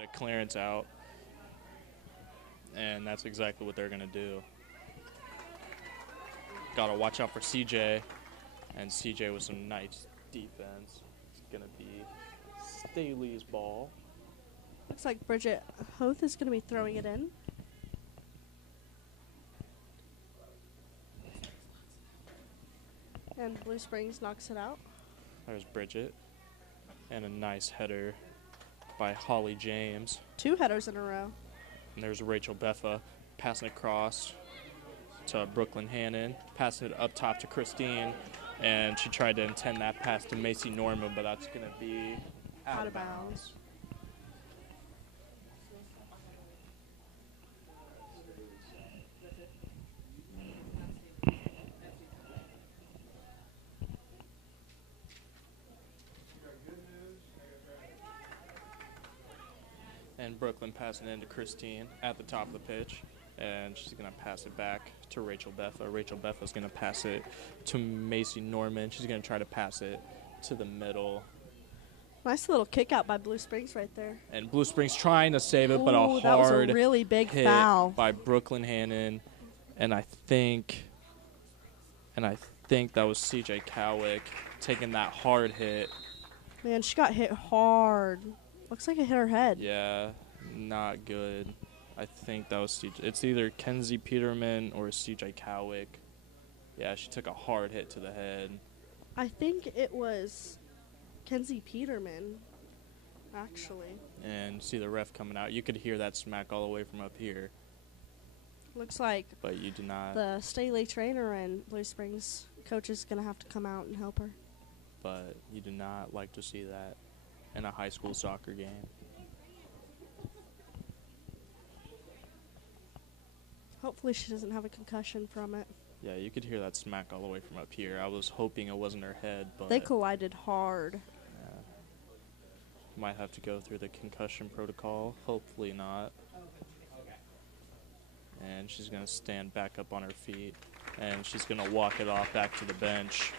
Get a clearance out, and that's exactly what they're going to do. Got to watch out for CJ, and CJ with some nice defense. It's going to be Staley's ball. Looks like Bridget Hoth is going to be throwing it in. And Blue Springs knocks it out. There's Bridget. And a nice header by Holly James. 2 headers in a row. And there's Rachel Beffa passing across to Brooklyn Hannon. Passing it up top to Christine. And she tried to intend that pass to Macy Norman, but that's going to be out of bounds. And Brooklyn passing it into Christine at the top of the pitch. And she's going to pass it back to Rachel Beffa. Rachel Beffa's going to pass it to Macy Norman. She's going to try to pass it to the middle. Nice little kick out by Blue Springs right there. And Blue Springs trying to save it, but a hard that was a really big hit foul by Brooklyn Hannon. And I think that was CJ Cowick taking that hard hit. Man, she got hit hard. Looks like it hit her head. Yeah, not good. I think that was CJ. It's either Kenzie Peterman or CJ Cowick. Yeah, she took a hard hit to the head. I think it was Kenzie Peterman, actually. And see the ref coming out. You could hear that smack all the way from up here. Looks like but you do not. The Staley trainer and Blue Springs coach is going to have to come out and help her. But you do not like to see that in a high school soccer game. Hopefully she doesn't have a concussion from it. Yeah, you could hear that smack all the way from up here. I was hoping it wasn't her head, but they collided hard. Yeah. Might have to go through the concussion protocol. Hopefully not. And she's going to stand back up on her feet, and she's going to walk it off back to the bench.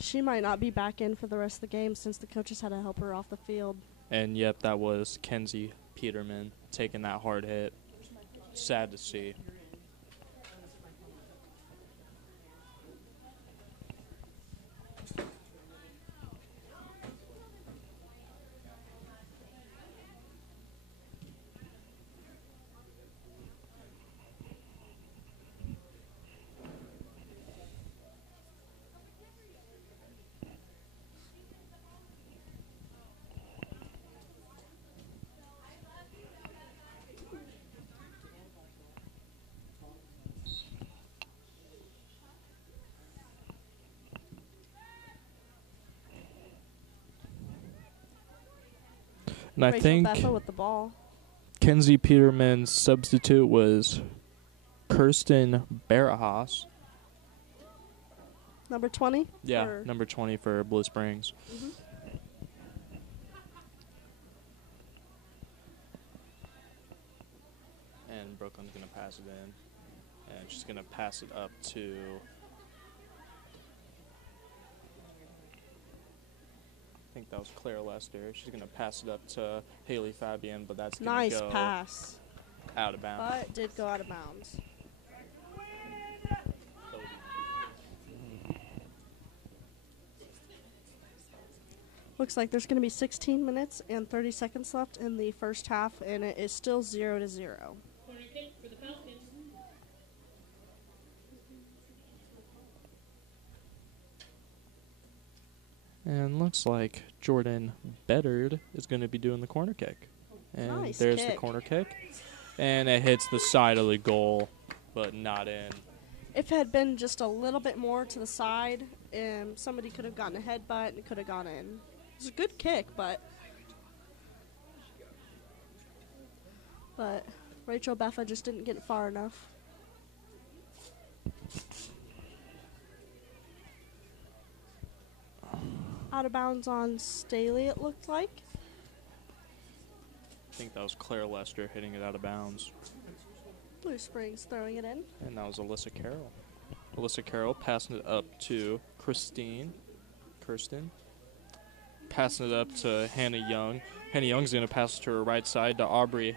She might not be back in for the rest of the game since the coaches had to help her off the field. And, yep, that was Kenzie Peterman taking that hard hit. Sad to see. And I think Beffa with the ball. Kenzie Peterman's substitute was Kirsten Barajas. Number 20? Yeah, number 20 for Blue Springs. Mm-hmm. And Brooklyn's going to pass it in. And she's going to pass it up to... I think that was Claire Lester. She's going to pass it up to Haley Fabian, but that's going to go... Nice pass. Out of bounds. But it did go out of bounds. Looks like there's going to be 16 minutes and 30 seconds left in the first half, and it is still 0-0. And looks like Jordan Beddard is going to be doing the corner kick. And nice there's kick. the corner kick. And it hits the side of the goal, but not in. If it had been just a little bit more to the side, somebody could have gotten a headbutt and it could have gone in. It was a good kick, but Rachel Beffa just didn't get it far enough. Out of bounds on Staley, it looked like. I think that was Claire Lester hitting it out of bounds. Blue Springs throwing it in. And that was Alyssa Carroll. Alyssa Carroll passing it up to Kirsten. passing it up to Hannah Young. Hannah Young's going to pass it to her right side to Aubrey.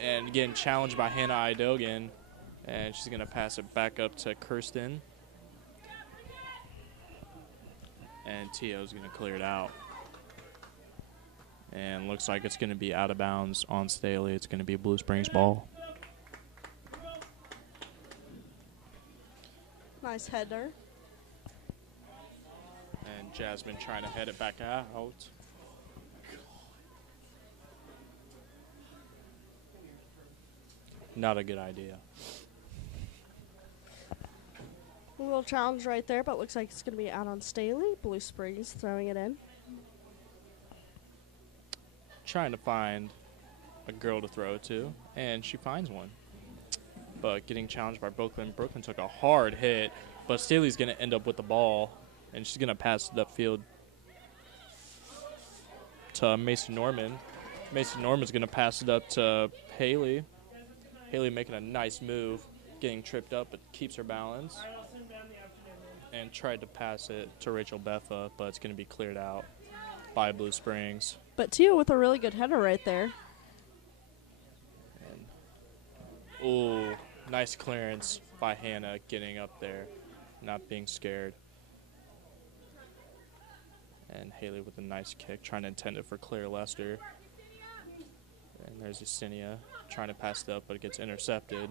And getting challenged by Hannah Idogan. And she's going to pass it back up to Kirsten. And Tio's going to clear it out. And looks like it's going to be out of bounds on Staley. It's going to be Blue Springs ball. Nice header. And Jasmine trying to head it back out. Not a good idea. A little challenge right there, but looks like it's going to be out on Staley. Blue Springs throwing it in. Trying to find a girl to throw it to, and she finds one. But getting challenged by Brooklyn. Brooklyn took a hard hit, but Staley's going to end up with the ball, and she's going to pass it upfield to Mason Norman. Mason Norman's going to pass it up to Haley. Haley making a nice move, getting tripped up, but keeps her balance. And tried to pass it to Rachel Beffa, but it's going to be cleared out by Blue Springs. But Tio with a really good header right there. And, ooh, nice clearance by Hannah getting up there, not being scared. And Haley with a nice kick, trying to intend it for Claire Lester. And there's Yesenia trying to pass it up, but it gets intercepted.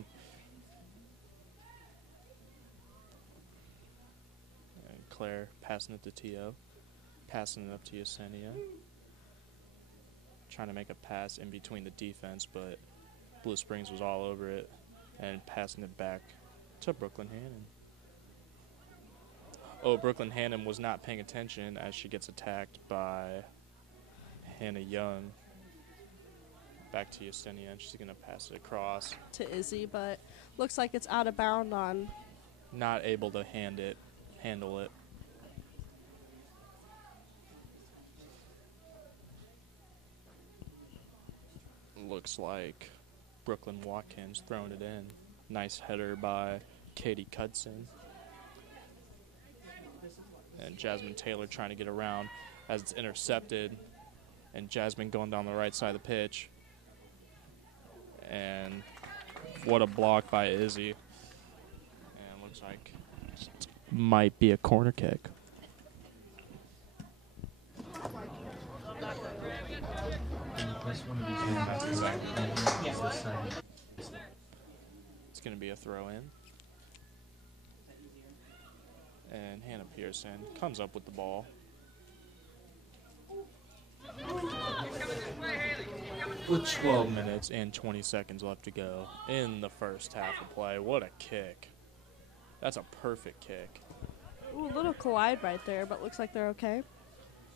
And Claire passing it to Tio, passing it up to Yesenia. Trying to make a pass in between the defense, but Blue Springs was all over it, and passing it back to Brooklyn Hannon. Oh, Brooklyn Hannon was not paying attention as she gets attacked by Hannah Young. Back to Yesenia, and she's going to pass it across. To Izzy, but looks like it's out of bound on. Not able to handle it. Looks like Brooklyn Watkins throwing it in. Nice header by Katie Cudson. And Jasmine Taylor trying to get around as it's intercepted. And Jasmine going down the right side of the pitch. And what a block by Izzy. And looks like it might be a corner kick. It's going to be a throw in. And Hannah Pearson comes up with the ball. With 12 minutes and 20 seconds left to go in the first half of play. What a kick. That's a perfect kick. Ooh, a little collide right there, but looks like they're okay.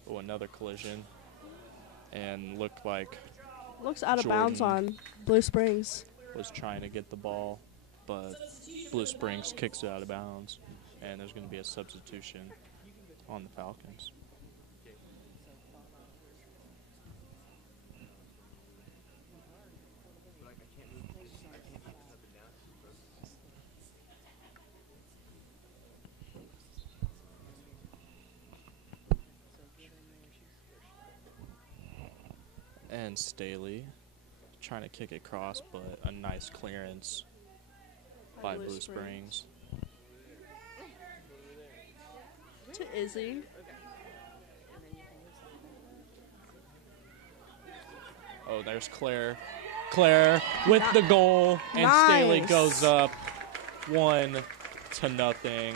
Oh, another collision. And looked like looks out of bounds on Blue Springs. Was trying to get the ball, but Blue Springs kicks it out of bounds. And there's going to be a substitution on the Falcons. And Staley trying to kick it across, but a nice clearance by Blue Springs. To Izzy. Oh, there's Claire. Claire with the goal, and nice. Staley goes up 1-0.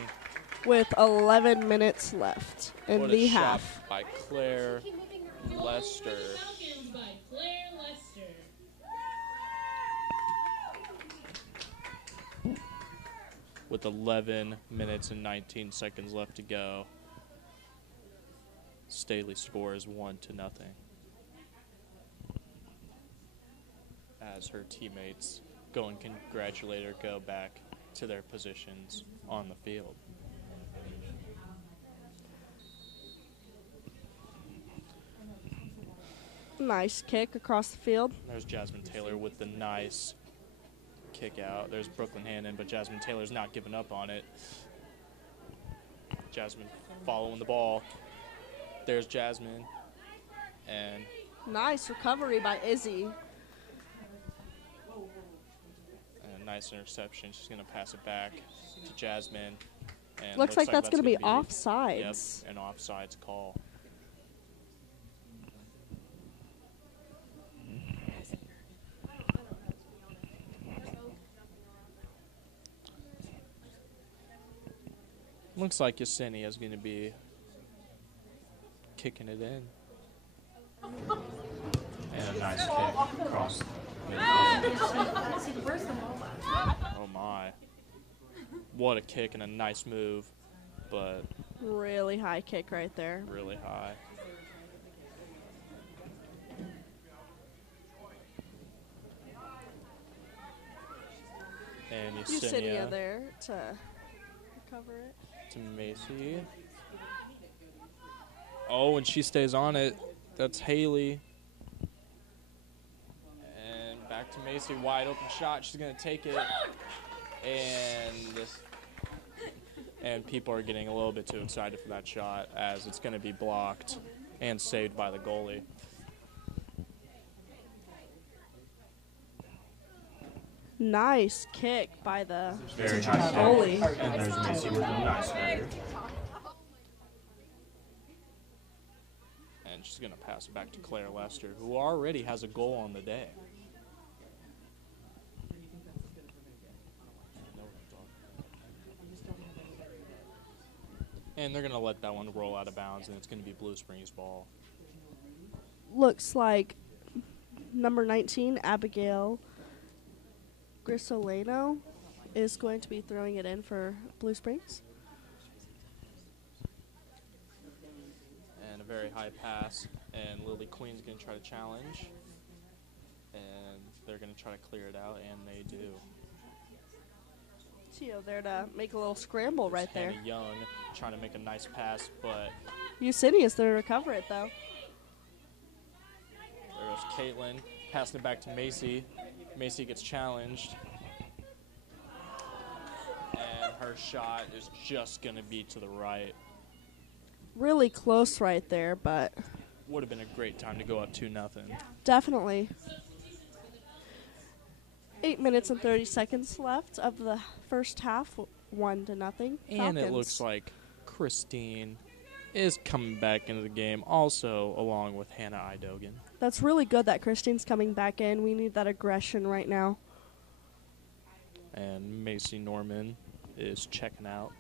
With 11 minutes left in what the a half. Shot by Claire Lester. With 11 minutes and 19 seconds left to go, Staley scores 1-0. As her teammates go and congratulate her, go back to their positions on the field. Nice kick across the field. There's Jasmine Taylor with the nice kick out. There's Brooklyn Hannon, but Jasmine Taylor's not giving up on it. Jasmine following the ball. there's Jasmine. And nice recovery by Izzy. a nice interception. She's going to pass it back to Jasmine. And Looks like that's going to be offsides. Yep, an offsides call. Looks like Yesenia is going to be kicking it in. And a nice kick across. Oh my. What a kick and a nice move, but really high kick right there. Really high. And Yesenia there to recover it. To Macy. Oh, and she stays on it. That's Haley. And back to Macy. Wide open shot. She's going to take it. And people are getting a little bit too excited for that shot as it's going to be blocked and saved by the goalie. Nice kick by the goalie. And there's Macy with a nice header. And she's going to pass it back to Claire Lester, who already has a goal on the day. And they're going to let that one roll out of bounds, and it's going to be Blue Springs ball. Looks like number 19, Abigail Grisolano, is going to be throwing it in for Blue Springs. And a very high pass, and Lily Queen's going to try to challenge. And they're going to try to clear it out, and they do. Tio there to make a little scramble right there. Hannah Young trying to make a nice pass, but Yesenia's there to recover it, though. There goes Caitlin, passing it back to Macy. Macy gets challenged. And her shot is just going to be to the right. Really close right there, but would have been a great time to go up 2-0. Definitely. 8 minutes and 30 seconds left of the first half, 1-0. And it looks like Christine is coming back into the game also along with Hannah Idogan. That's really good that Christine's coming back in. We need that aggression right now. And Macy Norman is checking out.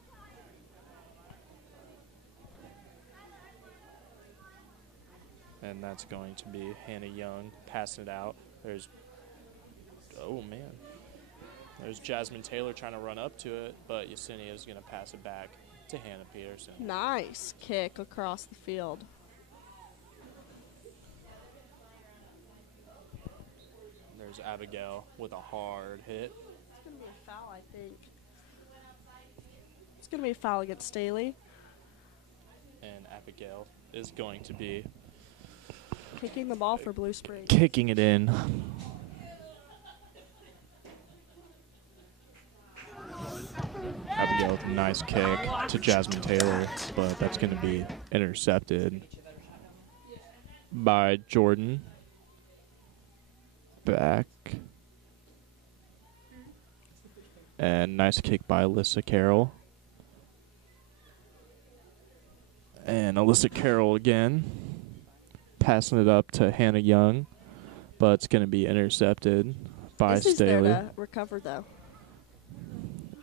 And that's going to be Hannah Young passing it out. Oh, man. There's Jasmine Taylor trying to run up to it, but Yesenia is going to pass it back to Hannah Peterson. Nice kick across the field. There's Abigail with a hard hit. It's going to be a foul, I think. It's going to be a foul against Staley. And Abigail is going to be kicking the ball for Blue Springs. Kicking it in. Abigail with a nice kick to Jasmine Taylor, but that's going to be intercepted by Jordan. Back. And nice kick by Alyssa Carroll. And Alyssa Carroll again. Passing it up to Hannah Young, but it's going to be intercepted by Staley. There to recover, though.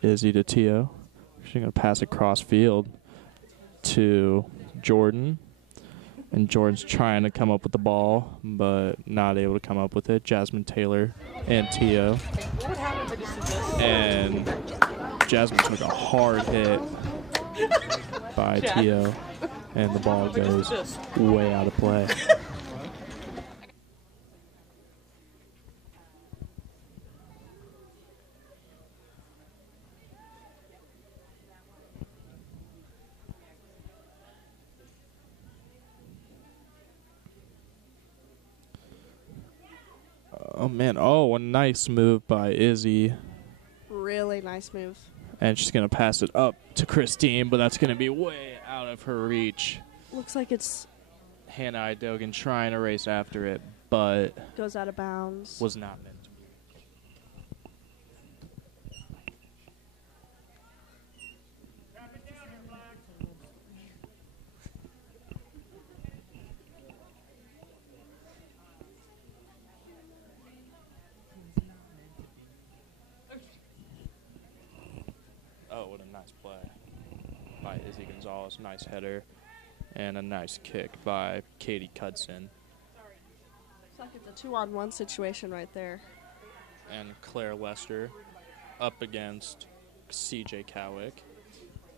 Izzy to Tio. She's going to pass across field to Jordan. And Jordan's trying to come up with the ball, but not able to come up with it. Jasmine Taylor and Tio. And Jasmine took a hard hit by Tio. And the ball goes way out of play. Oh, man. Oh, a nice move by Izzy. Really nice move. And she's going to pass it up to Christine, but that's going to be way out of her reach. Looks like it's Hannah Idogan trying to race after it, but Goes out of bounds. was not meant to be. Oh, what a nice play by Izzy Gonzalez. Nice header. And a nice kick by Katie Cudson. Looks like it's a 2-on-1 situation right there. And Claire Lester up against CJ Cowick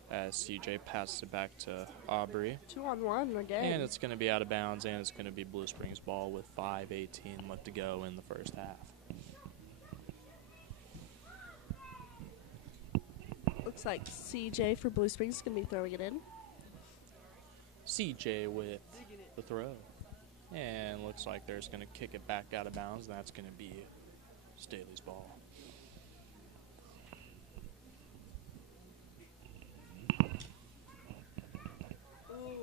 as CJ passes it back to Aubrey. 2-on-1 again. And it's going to be out of bounds, and it's going to be Blue Springs ball with 5:18 left to go in the first half. Looks like CJ for Blue Springs is going to be throwing it in. CJ with the throw. And looks like they're just going to kick it back out of bounds, and that's going to be Staley's ball.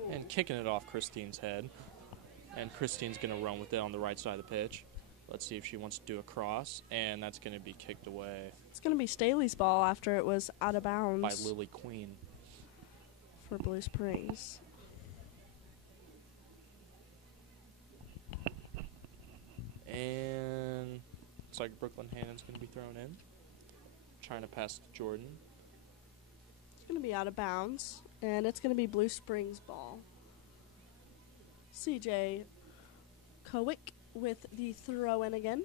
And kicking it off Christine's head. And Christine's going to run with it on the right side of the pitch. Let's see if she wants to do a cross, and that's going to be kicked away. It's going to be Staley's ball after it was out of bounds. By Lily Queen. For Blue Springs. And looks like Brooklyn Hannon's going to be thrown in. Trying to pass to Jordan. It's going to be out of bounds, and it's going to be Blue Springs ball. CJ Kowick with the throw in again.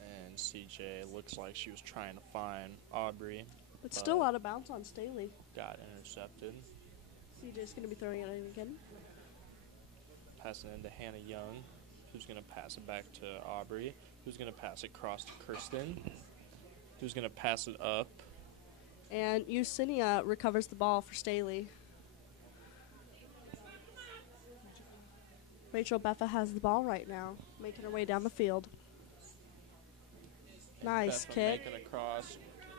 And CJ looks like she was trying to find Aubrey. It's still out of bounds on Staley. Got intercepted. CJ's going to be throwing it in again. Passing it into Hannah Young, who's going to pass it back to Aubrey, who's going to pass it across to Kirsten, who's going to pass it up. And Yusinia recovers the ball for Staley. Rachel Beffa has the ball right now, making her way down the field. Nice Beffa kick. making a cross,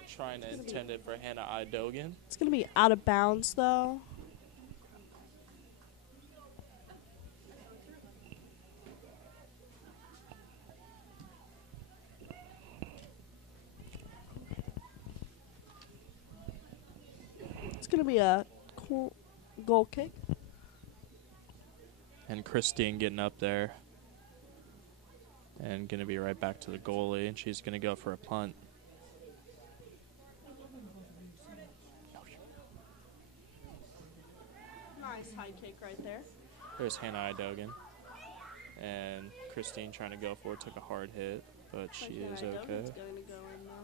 trying to intend it for Hannah Idogan. It's going to be out of bounds, though. It's going to be a cool goal kick. And Christine getting up there. And going to be right back to the goalie. And she's going to go for a punt. Nice high kick right there. There's Hannah Idogan. And Christine trying to go for it. Took a hard hit. But she is okay. Going to go in now.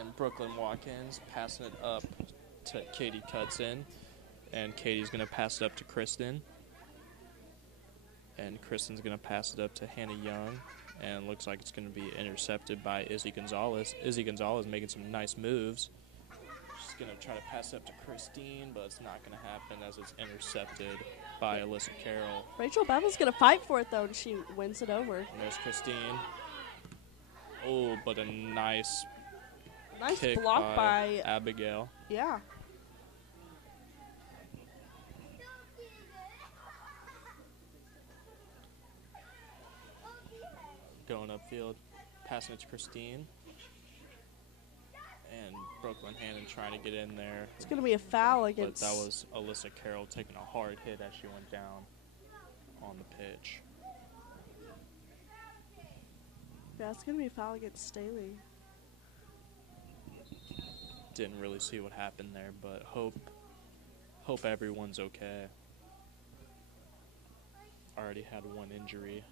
And Brooklyn Watkins passing it up to Katie Cudson. And Katie's going to pass it up to Kristen. And Kristen's going to pass it up to Hannah Young. And it looks like it's going to be intercepted by Izzy Gonzalez. Izzy Gonzalez making some nice moves. She's going to try to pass it up to Christine, but it's not going to happen as it's intercepted by Alyssa Carroll. Rachel Beffa's going to fight for it, though, and she wins it over. And there's Christine. Oh, but a nice kick block by Abigail. Yeah. Going upfield, passing it to Christine. And Brooklyn Hannon trying to get in there. It's going to be a foul against... But that was Alyssa Carroll taking a hard hit as she went down on the pitch. Yeah, it's going to be a foul against Staley. Didn't really see what happened there, but hope everyone's okay. Already had one injury.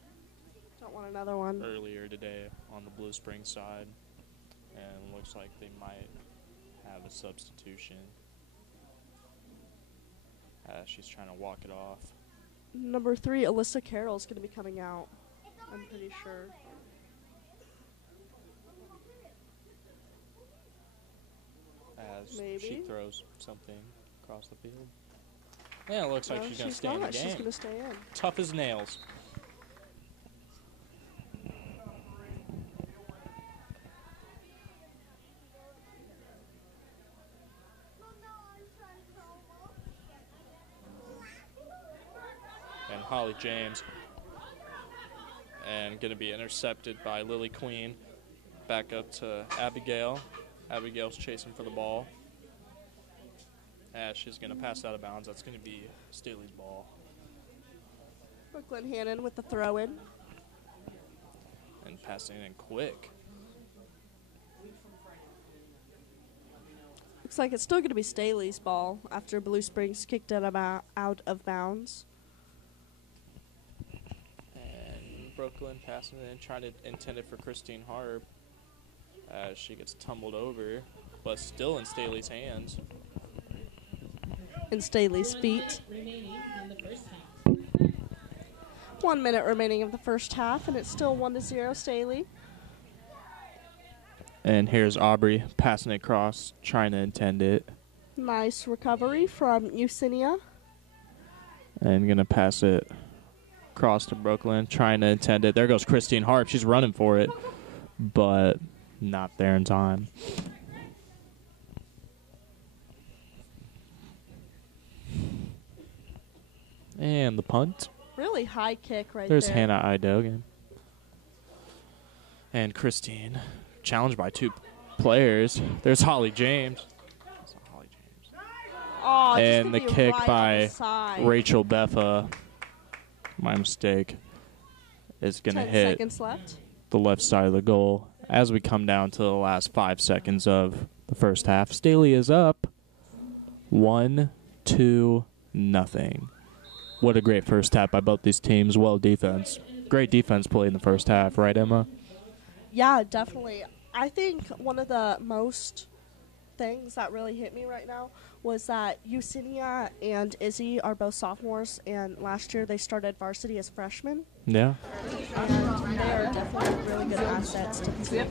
Don't want another one. Earlier today on the Blue Springs side. And looks like they might have a substitution. She's trying to walk it off. Number 3, Alyssa Carroll is going to be coming out. I'm pretty sure. As Maybe. she throws something across the field. Yeah, it looks like she's going to stay in the game. She's going to stay in. Tough as nails. Holly James. And going to be intercepted by Lily Queen. Back up to Abigail. Abigail's chasing for the ball. As she's going to pass out of bounds. That's going to be Staley's ball. Brooklyn Hannon with the throw-in. And passing in quick. Looks like it's still going to be Staley's ball after Blue Springs kicked it out of bounds. And Brooklyn passing it in, trying to intend it for Christine Harp as she gets tumbled over, but still in Staley's hands. In Staley's feet. 1 minute remaining of the first half, and it's still 1-0 Staley. And here's Aubrey passing it across, trying to intend it. Nice recovery from Eugenia. And going to pass it across to Brooklyn, trying to intend it. There goes Christine Harp. She's running for it, but not there in time. And the punt. Really high kick right There's there. Hannah Idogan. And Christine, challenged by 2 players. There's Holly James. Oh, And the kick right by Rachel Beffa, my mistake, is going to 10 hit seconds left. the left side of the goal. As we come down to the last 5 seconds of the first half, Staley is up 1-2-0. What a great first half by both these teams. Well defense. Great defense play in the first half, right, Emma? Yeah, definitely. I think one of the most things that really hit me right now was that Eugenia and Izzy are both sophomores, and last year they started varsity as freshmen. Yeah. And they are definitely really good assets to the team.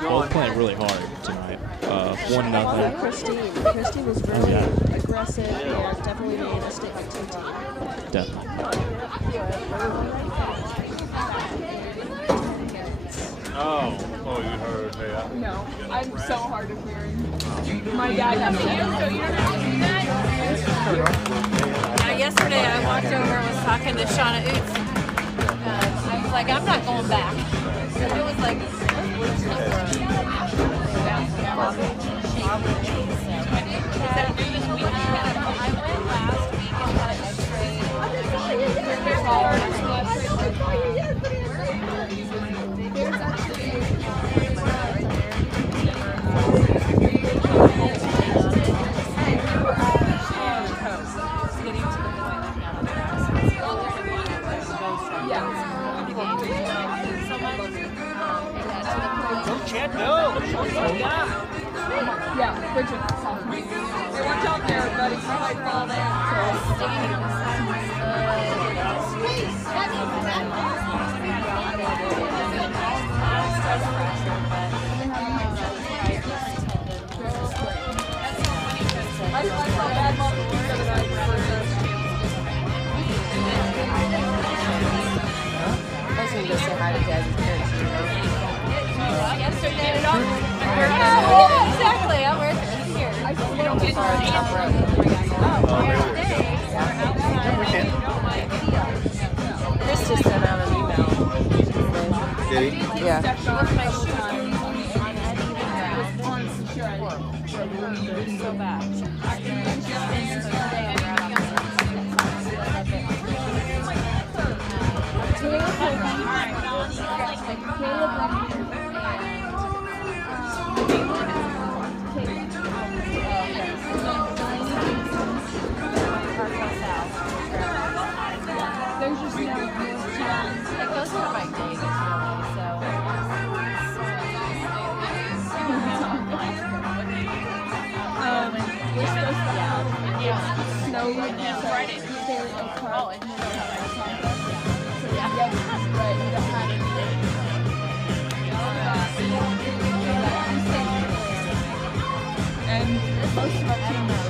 Both playing really hard tonight. 1-0. I love Christine. Christine was really aggressive and definitely made a statement to the team. Definitely. Oh, you heard that? No, I'm so hard of hearing. My dad has to Yesterday I walked over and was talking to Shauna Oots. I was like, I'm not going back. It was like, I went last week and had Yeah, Bridget. Hey, watch out there, buddy. You might fall down. I saw Bad Mom the other night. I was going to go say hi to Dad's parents. Exactly. I'm right here. Chris just sent out an email. Did he? Yeah. So bad. There's just no It goes for my days, we're supposed to have snow right now. Friday. But we don't have anything. And most of our team is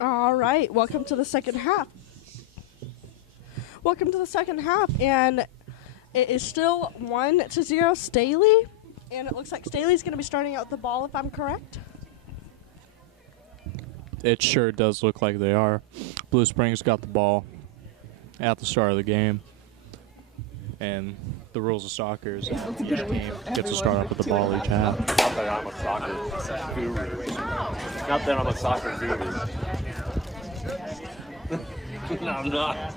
All right, welcome to the second half. Welcome to the second half, and it is still 1-0 Staley, and it looks like Staley's going to be starting out the ball, if I'm correct. It sure does look like they are. Blue Springs got the ball at the start of the game, and the rules of soccer is each team gets to start off with the ball each half. Not that I'm a soccer guru. Not that I'm a soccer guru. No, I'm not.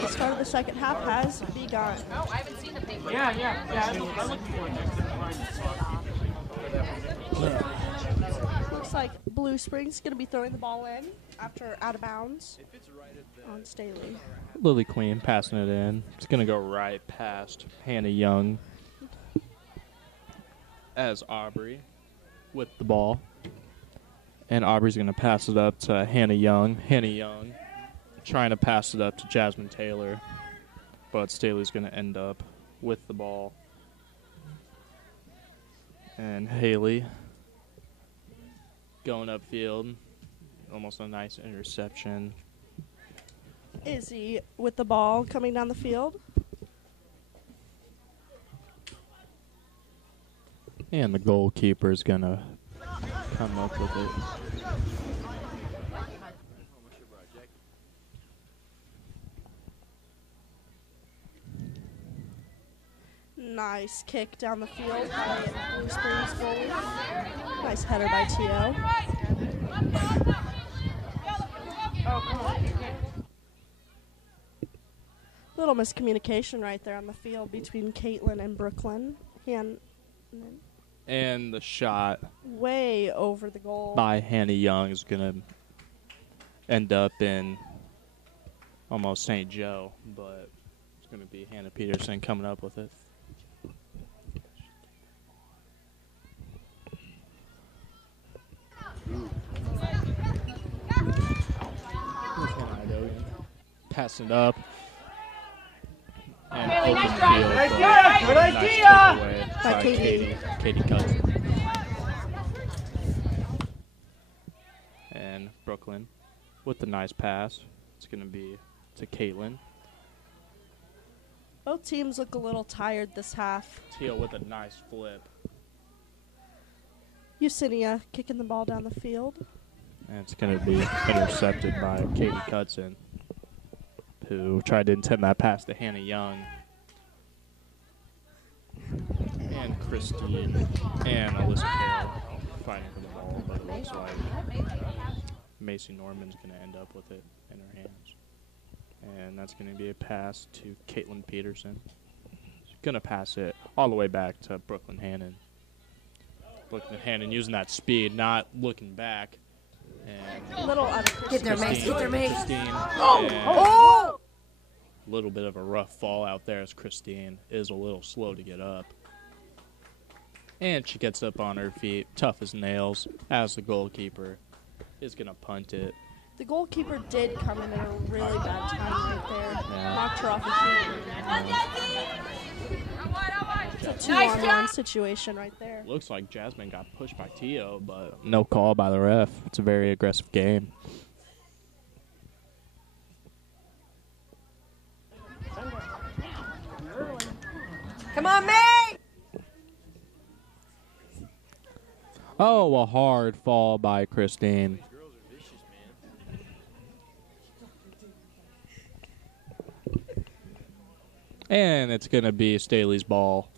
The start of the second half has begun. Oh, I haven't seen the paper. Yeah. Looks like Blue Springs going to be throwing the ball in after out of bounds on Staley. Lily Queen passing it in. It's going to go right past Hannah Young as Aubrey with the ball. And Aubrey's going to pass it up to Hannah Young. Hannah Young trying to pass it up to Jasmine Taylor. But Staley's going to end up with the ball. And Haley going upfield. Almost a nice interception. Izzy with the ball coming down the field. And the goalkeeper is going to come up with it. Nice kick down the field by Blue Springs goalie. Nice header by T.O. Little miscommunication right there on the field between Caitlin and Brooklyn. And the shot Way over the goal. by Hannah Young is going to end up in almost St. Joe, but it's going to be Hannah Peterson coming up with it. Passing it up. And open the field, but nice takeaway by Katie Cousins. And Brooklyn with the nice pass. It's going to be to Caitlin. Both teams look a little tired this half. Teal with a nice flip. Yesenia kicking the ball down the field. And it's going to be intercepted by Katie Cudson, who tried to intend that pass to Hannah Young. And Christine and Alyssa Carroll fighting for the ball, but it looks like Macy Norman's going to end up with it in her hands. And that's going to be a pass to Caitlin Peterson. She's going to pass it all the way back to Brooklyn Hannon. Brooklyn Hannon using that speed, not looking back. And Little out of Get their mace, get their mace. Christine. Oh! A little bit of a rough fall out there as Christine is a little slow to get up. And she gets up on her feet, tough as nails, as the goalkeeper is going to punt it. The goalkeeper did come in at a really bad time right there. Yeah. Knocked her off her feet. It's a 2-on-1 situation right there. Looks like Jasmine got pushed by Tio, but no call by the ref. It's a very aggressive game. Come on, May! Oh, a hard fall by Christine. And it's going to be Staley's ball.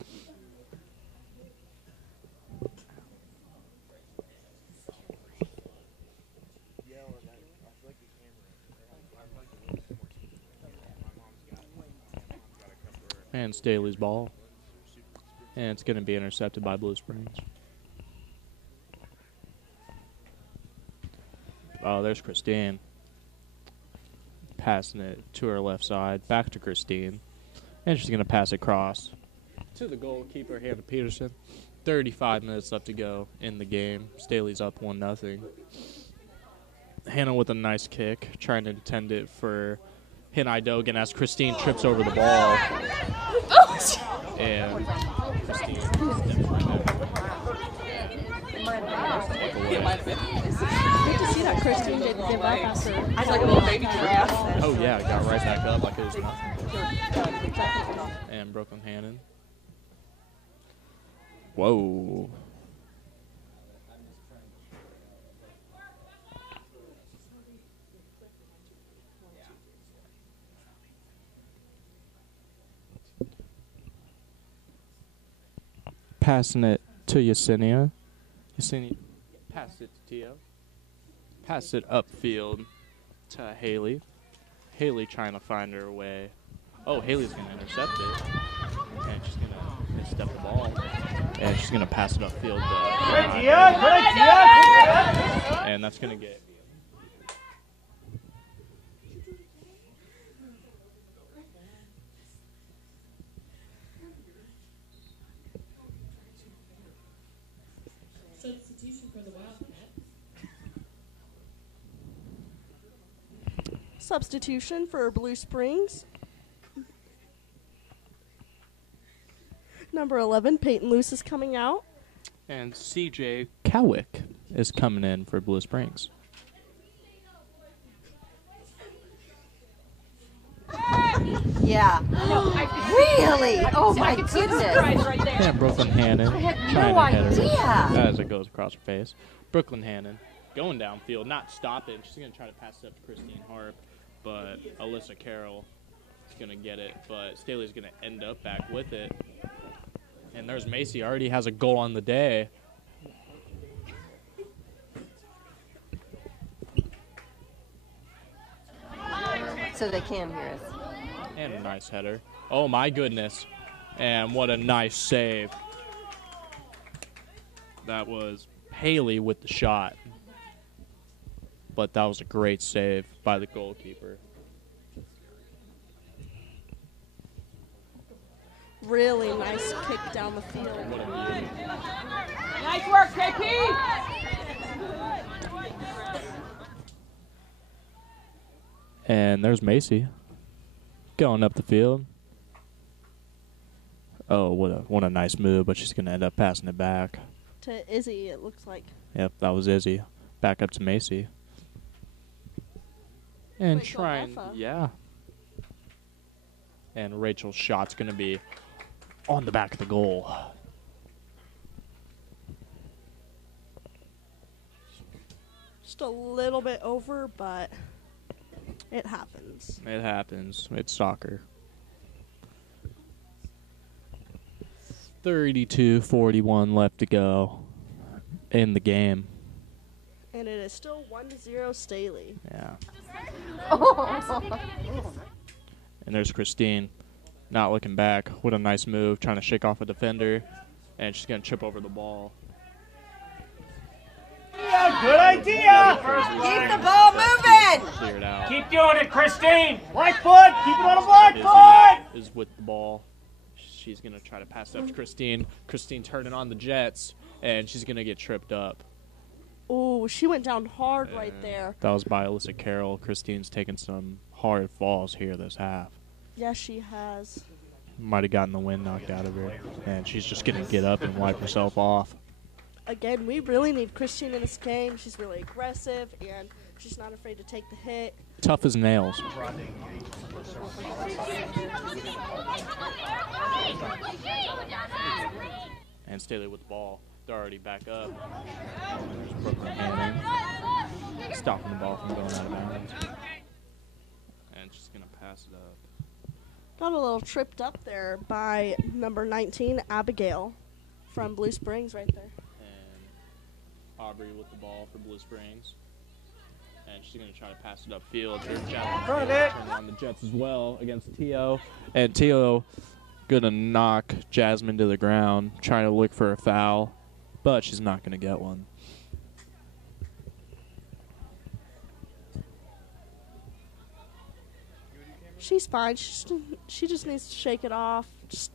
And Staley's ball. And it's going to be intercepted by Blue Springs. Oh, there's Christine. Passing it to her left side. Back to Christine. And she's going to pass across to the goalkeeper, Hannah Peterson. 35 minutes left to go in the game. Staley's up 1-0. Hannah with a nice kick, trying to intend it for Hinai Dogan as Christine trips over the ball. And Christine Good to see that Christine didn't give up after. It's like a little baby giraffe. Oh, yeah, got right back up like it was nothing. And Brooklyn Hannon. Whoa. Passing it to Yesenia. Yesenia passed it to Tio. Passed it upfield to Haley. Haley trying to find her way. Oh, Haley's going to intercept it. And she's going to misstep the ball. And she's going to pass it upfield to and that's going to get. Substitution for the Wildcats. Substitution for Blue Springs. Number 11, Peyton Luce is coming out. And CJ Cowick is coming in for Blue Springs. Yeah. Really? Oh my goodness. Right there. And Brooklyn Hannon I had trying no to head idea. her as it goes across her face. Brooklyn Hannon going downfield, not stopping. She's going to try to pass it up to Christine Harp, but Alyssa Carroll is going to get it. But Staley's going to end up back with it. And there's Macy, already has a goal on the day. So they can hear us. And a nice header. Oh, my goodness. And what a nice save. That was Haley with the shot. But that was a great save by the goalkeeper. Really nice kick down the field. What a beauty. Nice work, KP. And there's Macy going up the field. Oh, what a nice move, but she's going to end up passing it back. To Izzy, it looks like. Yep, that was Izzy. Back up to Macy. And Rachel trying, Beffa. yeah. And Rachel's shot's going to be on the back of the goal. Just a little bit over, but it happens. It happens. It's soccer. 32-41 left to go in the game. And it is still 1-0 Staley. Yeah. And there's Christine, not looking back. What a nice move, trying to shake off a defender. And she's going to chip over the ball. Yeah, good idea. Keep the ball moving. Clear it out. Keep doing it, Christine. Black foot. Keep it on a black foot. Izzy is with the ball. She's going to try to pass it up to Christine. Christine turning on the Jets, and she's going to get tripped up. Oh, she went down hard right there. That was by Alyssa Carroll. Christine's taken some hard falls here this half. Yes, she has. Might have gotten the wind knocked out of her. And she's just going to get up and wipe herself off. Again, we really need Christine in this game. She's really aggressive, and she's not afraid to take the hit. Tough as nails. And Staley with the ball. They're already back up. There's Brooklyn Hannon, stopping the ball from going out of bounds. And she's going to pass it up. Got a little tripped up there by number 19, Abigail, from Blue Springs right there. And Aubrey with the ball for Blue Springs. And she's going to try to pass it upfield. There's Jasmine turning on the Jets as well against Tio. And Tio going to knock Jasmine to the ground, trying to look for a foul. But she's not going to get one. She's fine. She just needs to shake it off. Just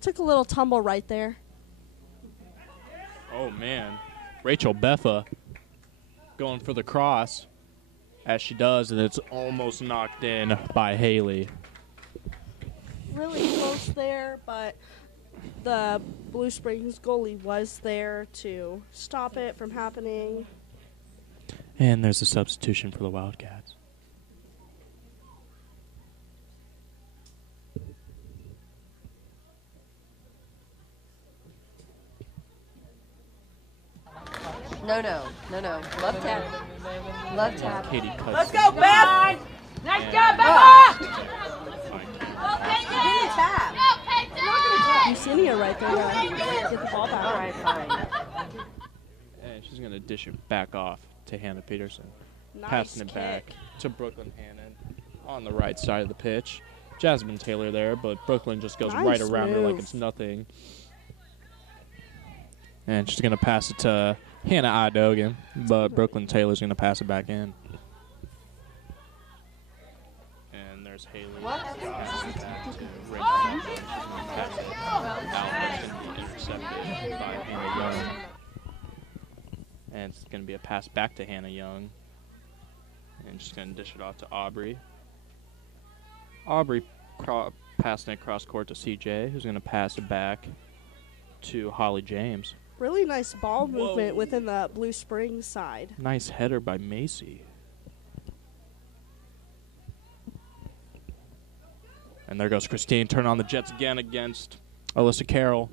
took a little tumble right there. Oh, man. Rachel Beffa going for the cross as she does, and it's almost knocked in by Haley. Really close there, but the Blue Springs goalie was there to stop it from happening. And there's a substitution for the Wildcats. No. Love tap. Love tap. Katie cuts. Let's go, Beth! Nice job, Bella! Give me a tap. Yesenia right there to get the ball back. All right, fine. And she's going to dish it back off to Hannah Peterson. Nice Passing it kick. back to Brooklyn Hannon on the right side of the pitch. Jasmine Taylor there, but Brooklyn just goes Nice right around her like move. it's nothing. And she's going to pass it to Hannah Idogan, but Brooklyn Taylor's going to pass it back in. And there's Haley. What? Pass it back to Rachel. She's going to pass it out. It's going to be intercepted by Hannah Young. And it's going to be a pass back to Hannah Young. And she's going to dish it off to Aubrey. Aubrey passing it across court to CJ, who's going to pass it back to Holly James. Really nice ball movement within the Blue Springs side. Nice header by Macy. And there goes Christine. Turn on the Jets again against Alyssa Carroll.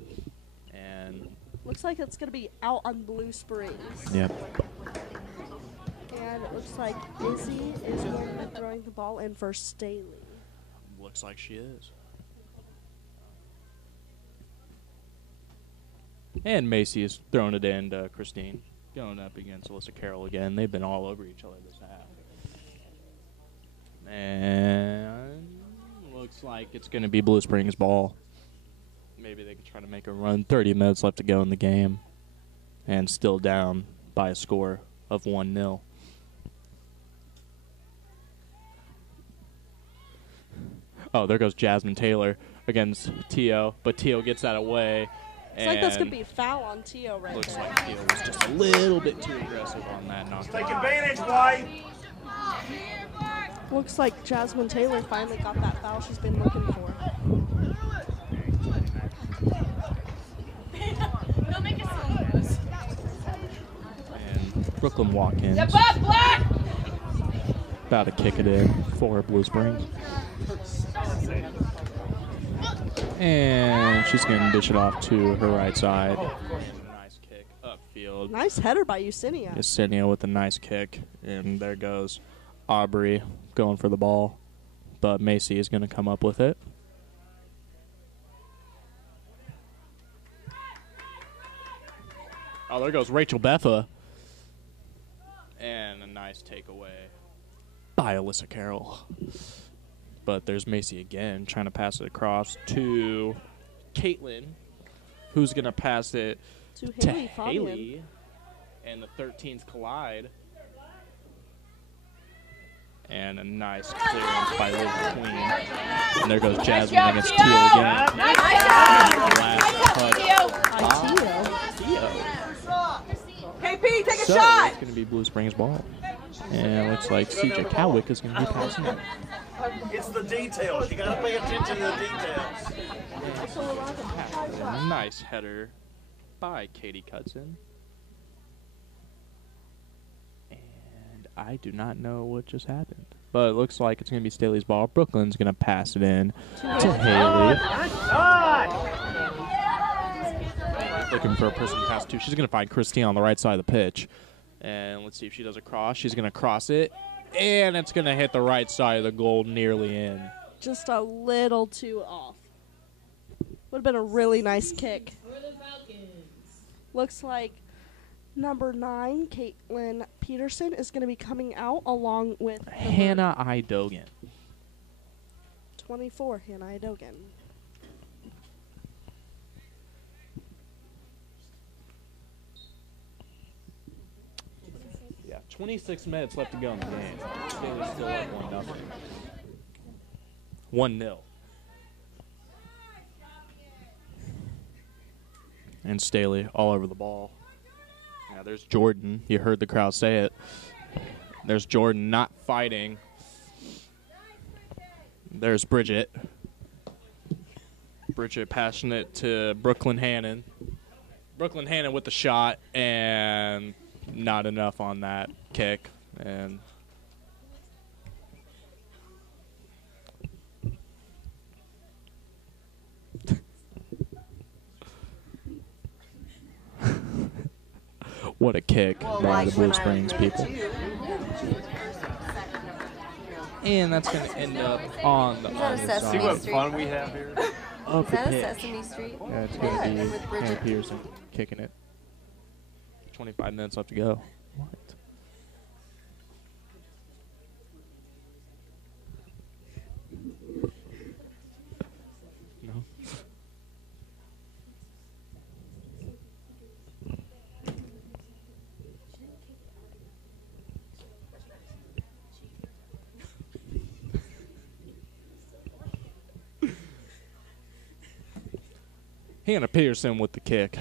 And Looks like it's going to be out on Blue Springs. yep. And it looks like Izzy is going to be throwing the ball in for Staley. Looks like she is. And Macy is throwing it in to Christine. Going up against Alyssa Carroll again. They've been all over each other this half. And looks like it's going to be Blue Springs ball. Maybe they can try to make a run. 30 minutes left to go in the game. And still down by a score of 1-0. Oh, there goes Jasmine Taylor against Tio. But Tio gets that away. Looks like that's going to be a foul on Tio right Looks there. like Tio was just a little bit too aggressive on that knockdown. Take advantage, White. Looks like Jasmine Taylor finally got that foul she's been looking for. Don't make us lose. And Brooklyn Watkins Step up, Black! about to kick it in for Blue Springs. And she's going to dish it off to her right side. Nice kick upfield. Nice header by Yesenia. Yesenia with a nice kick. And there goes Aubrey going for the ball. But Macy is going to come up with it. Oh, there goes Rachel Betha. And a nice takeaway by Alyssa Carroll. But there's Macy again trying to pass it across to Caitlin, who's going to pass it to Haley Fabian. Haley. And the 13s collide. And a nice clearance by Liz Queen. And there goes Jasmine against Tio again. Nice job! Last touch By Tio. Tio. KP, take a So shot. it's going to be Blue Springs ball. And it looks like CJ Cowick is going to be passing it. It's the details. You got to pay attention to the details. And a nice header by Katie Cudson. And I do not know what just happened. But it looks like it's going to be Staley's ball. Brooklyn's going to pass it in to Haley. Looking for a person to pass to. She's going to find Christine on the right side of the pitch. And let's see if she does a cross. She's going to cross it. And it's going to hit the right side of the goal, nearly in. Just a little too off. Would have been a really nice kick. Looks like number 9, Caitlin Peterson, is going to be coming out along with Hannah Idogan. 24, Hannah Idogan. Yeah, 26 minutes left to go in the game. Staley's still up 1-0. 1-0. And Staley all over the ball. Yeah, there's Jordan. You heard the crowd say it. There's Jordan not fighting. There's Bridget. Bridget passing it to Brooklyn Hannon. Brooklyn Hannon with the shot, and not enough on that kick. And what a kick by the Blue Springs people. And that's going to end up on the that a See underside what fun we have here? of Is the that a pitch. Sesame Street? Yeah, it's going to With be Bridget. Hannah Peterson kicking it. 25 minutes left to go. What? No. Hannah Peterson with the kick.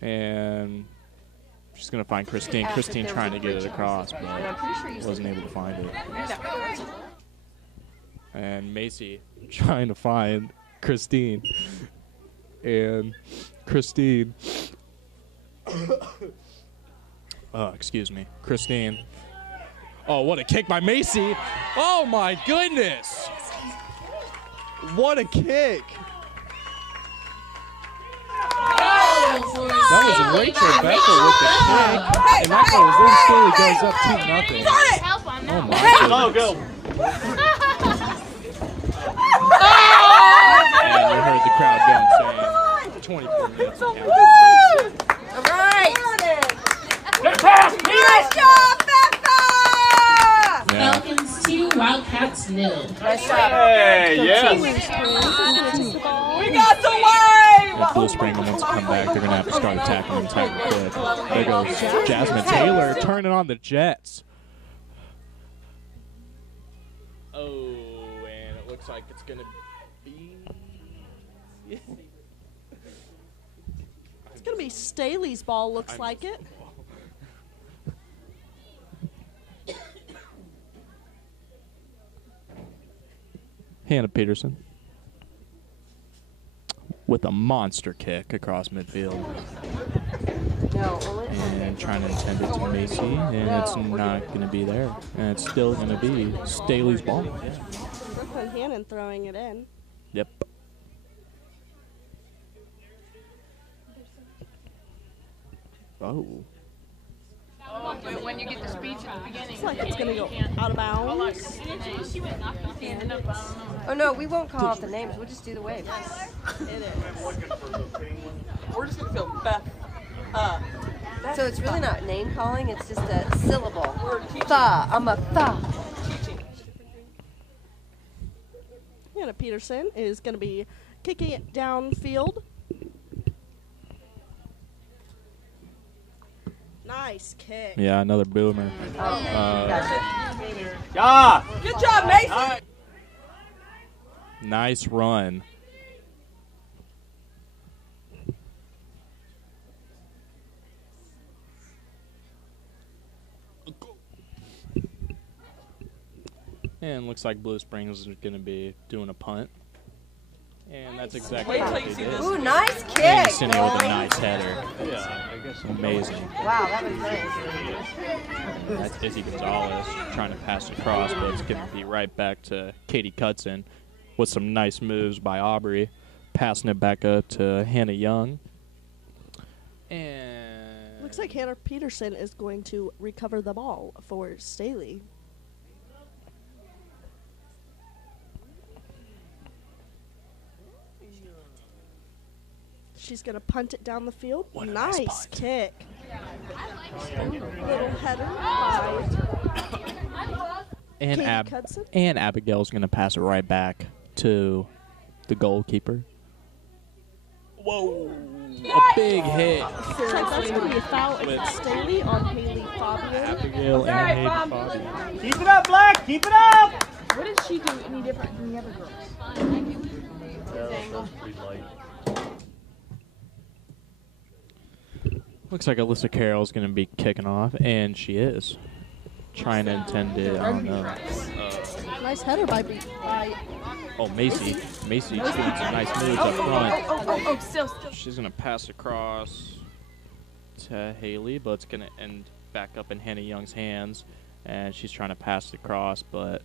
And she's going to find Christine. After Christine there trying to was a get it bridge across, And I'm but pretty sure you said wasn't able to find it. And Macy trying to find Christine. And Christine. Oh, excuse me. Christine. Oh, what a kick by Macy. Oh, my goodness. What a kick. That was Rachel Bethel with the kick. And that goes in. Staley goes up 2-0. Help on that. Oh, my Oh, goodness. go. And you heard the crowd going saying 24 minutes. of count. All right. Good pass, Nice job, Becca! Yeah. Falcons 2, Wildcats 0. Nice job. Hey, yes. We got the wave! If Blue Spring wants to come back, they're going to have to start attacking them tight and quick. There goes Jasmine Taylor turning on the Jets. Oh, and it looks like it's going to be... It's going to be Staley's ball, looks like it. Hannah Peterson with a monster kick across midfield. No, only And trying to intend it to Macy, and it's not going to be there. And it's still going to be Staley's ball. Brooklyn Hannon throwing it in. Yep. Oh. When you get the speech at the beginning. Looks like it's going to go out of bounds. Oh no, we won't call out the names. We'll just do the wave. It is. We're just gonna go Beth. So it's really not name calling. It's just a syllable. Tha. I'm a tha. Hannah Peterson is going to be kicking it downfield. Nice kick. Yeah, another boomer. Yeah. Good job, Mason. Nice run. And looks like Blue Springs is going to be doing a punt. And that's exactly Wait till what you they see did. this. Ooh, nice And kick. Cindy with a nice header. Yeah, I guess. Amazing. Wow, that was nice. That's Izzy Gonzalez trying to pass it across, but it's going to be right back to Katie Cutson with some nice moves by Aubrey. Passing it back up to Hannah Young. And Looks like Hannah Peterson is going to recover the ball for Staley. She's going to punt it down the field. What a nice Nice punt. kick. Little header by and, Katie Cudson. and Abigail's going to pass it right back to the goalkeeper. Whoa. A big hit. Looks like that's going to be a foul against Staley on Haley Fabian. Abigail and Hayden Fabian. Keep it up, Black. Keep it up. What did she do any different than the other girls? Pretty light. Looks like Alyssa Carroll's going to be kicking off, and she is. Trying to intend it, I don't know. Nice header by Oh, Macy. Macy's doing some nice moves up front. Still. She's going to pass across to Haley, but it's going to end back up in Hannah Young's hands. And she's trying to pass it across, but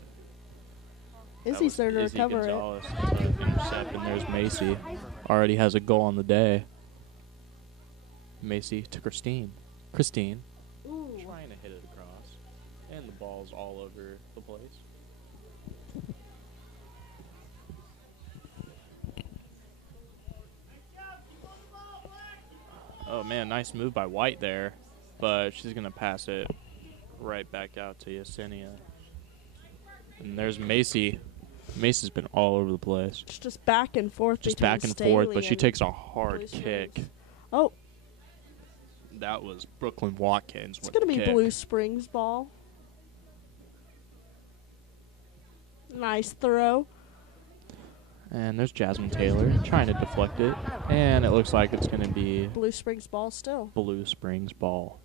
Izzy's there to Izzy recover it. Gonzalez to intercept, and there's Macy. Already has a goal on the day. Macy to Christine. Christine trying to hit it across. And the ball's all over the place. Oh, man, nice move by White there. But she's going to pass it right back out to Yesenia. And there's Macy. Macy's been all over the place. It's just back and forth. Just between back and Staley forth, but she takes a hard Blue kick. Springs. Oh, That was Brooklyn Watkins. it's going to be kick. Blue Springs ball. Nice throw. And there's Jasmine Taylor trying to deflect it. And it looks like it's going to be Blue Springs ball still. Blue Springs ball.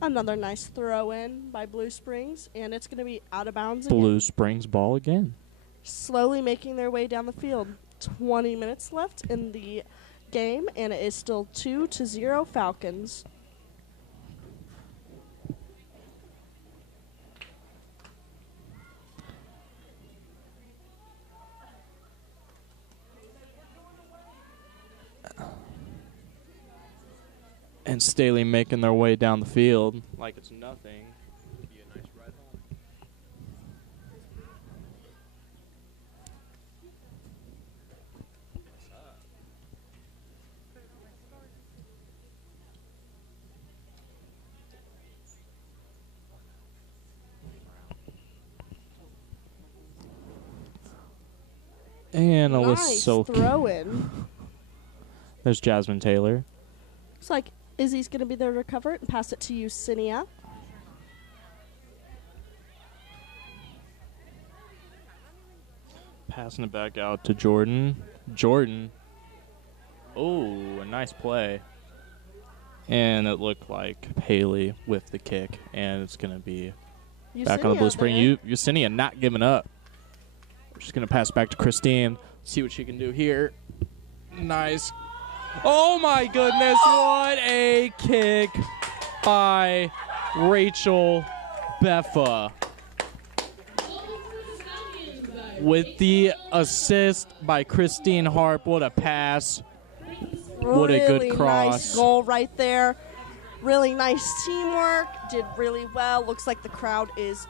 Another nice throw in by Blue Springs, and it's going to be out of bounds again. Blue Springs ball again. Slowly making their way down the field. 20 minutes left in the game, and it is still 2-0 Falcons. And Staley making their way down the field like it's nothing. Be a nice ride home. And Nice throw in. There's Jasmine Taylor. Looks like Izzy's going to be there to recover it and pass it to you, Cinia. Passing it back out to Jordan. Jordan. Oh, a nice play. And it looked like Haley with the kick. And it's going to be back on the Blue Spring. Yesenia not giving up. She's going to pass back to Christine. See what she can do here. Nice. Oh, my goodness. What a kick by Rachel Beffa. With the assist by Christine Harp. What a pass. What a good cross. Nice goal right there. Really nice teamwork. Did really well. Looks like the crowd is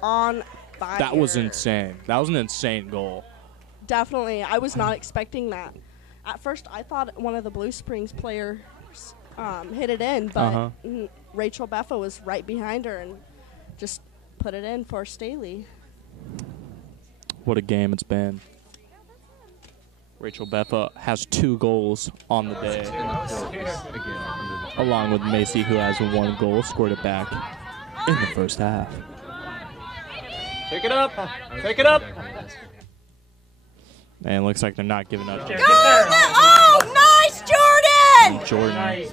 on fire. That was insane. That was an insane goal. Definitely. I was not expecting that. At first, I thought one of the Blue Springs players hit it in, but Rachel Beffa was right behind her and just put it in for Staley. What a game it's been. Rachel Beffa has 2 goals on the day, along with Macy, who has 1 goal, scored it back in the first half. Take it up. Take it up. And it looks like they're not giving up. Oh, nice, Jordan! Jordan.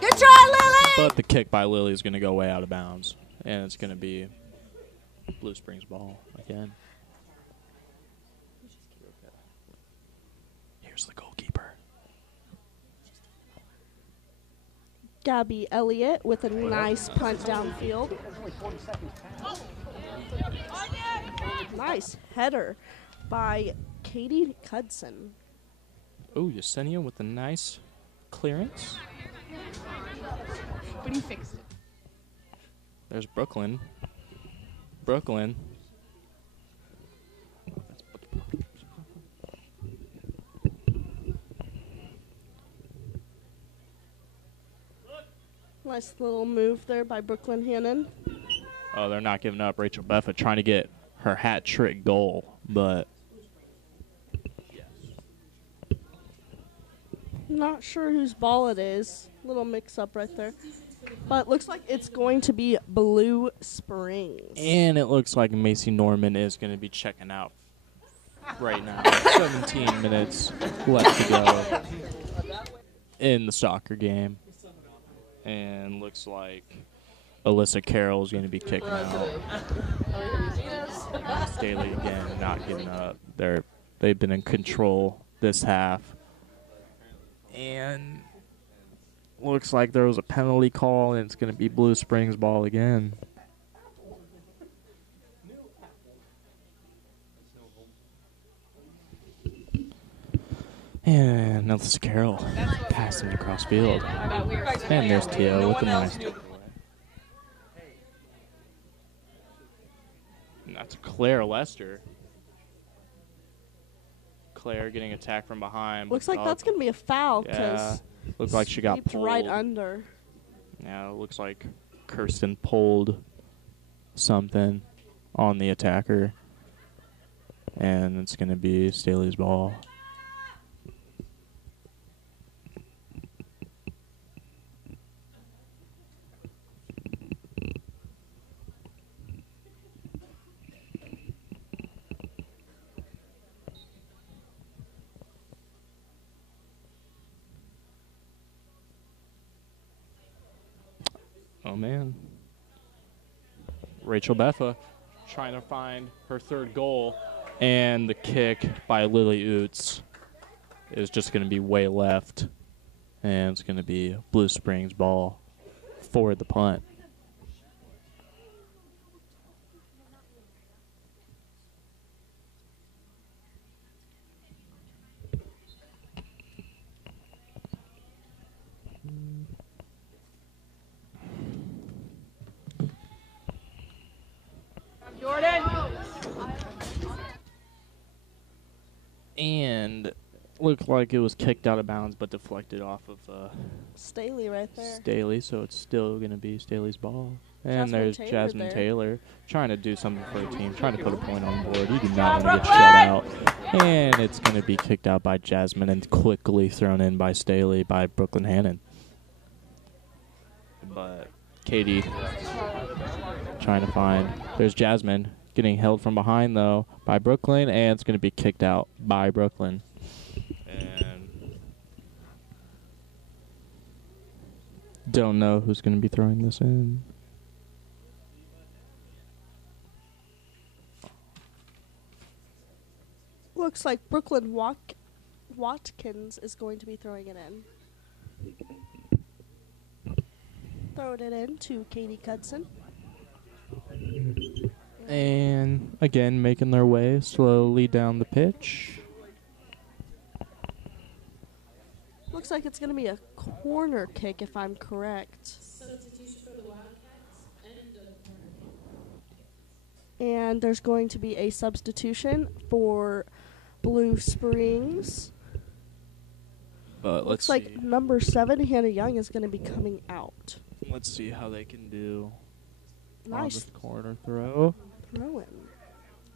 Good try, Lily! But the kick by Lily is going to go way out of bounds. And it's going to be Blue Springs ball again. Here's the goalkeeper. Gabby Elliott with a nice punt downfield. Nice header by Katie Cudson. Oh, Yesenia with a nice clearance. But he fixed it. There's Brooklyn. Brooklyn. Nice little move there by Brooklyn Hannon. Oh, they're not giving up. Rachel Beffa trying to get her hat trick goal, but Not sure whose ball it is. Little mix up right there. But looks like it's going to be Blue Springs. and it looks like Macy Norman is going to be checking out right now. 17 minutes left to go in the soccer game. And looks like Alyssa Carroll is going to be kicking out. Staley again not getting up. They've been in control this half. And looks like there was a penalty call, and it's going to be Blue Springs ball again. And Alyssa Carroll passing across field. And there's Tio with the nice takeaway. And that's Claire Lester. Claire getting attacked from behind. Looks like that's going to be a foul because looks like she got pulled. Right under. Yeah, it looks like Kirsten pulled something on the attacker. And it's going to be Staley's ball. Oh, man. Rachel Beffa trying to find her third goal. And the kick by Lily Oots is just going to be way left. And it's going to be Blue Springs ball for the punt. And looked like it was kicked out of bounds, but deflected off of Staley right there. Staley, so it's still going to be Staley's ball. And Jasmine there's Taylor Jasmine there. Taylor trying to do something for the team, trying to put a point on the board. You do not want to get shut out. And it's going to be kicked out by Jasmine and quickly thrown in by Staley by Brooklyn Hannon. But Katie trying to find. There's Jasmine getting held from behind, though, by Brooklyn, and it's going to be kicked out by Brooklyn. And don't know who's going to be throwing this in. Looks like Brooklyn Watkins is going to be throwing it in. Throwing it in to Katie Cudson. And again, making their way slowly down the pitch. Looks like it's going to be a corner kick, if I'm correct. And there's going to be a substitution for Blue Springs. But Looks like number 7, Hannah Young, is going to be coming out. Let's see how they can do. Nice on the corner throw. throw in.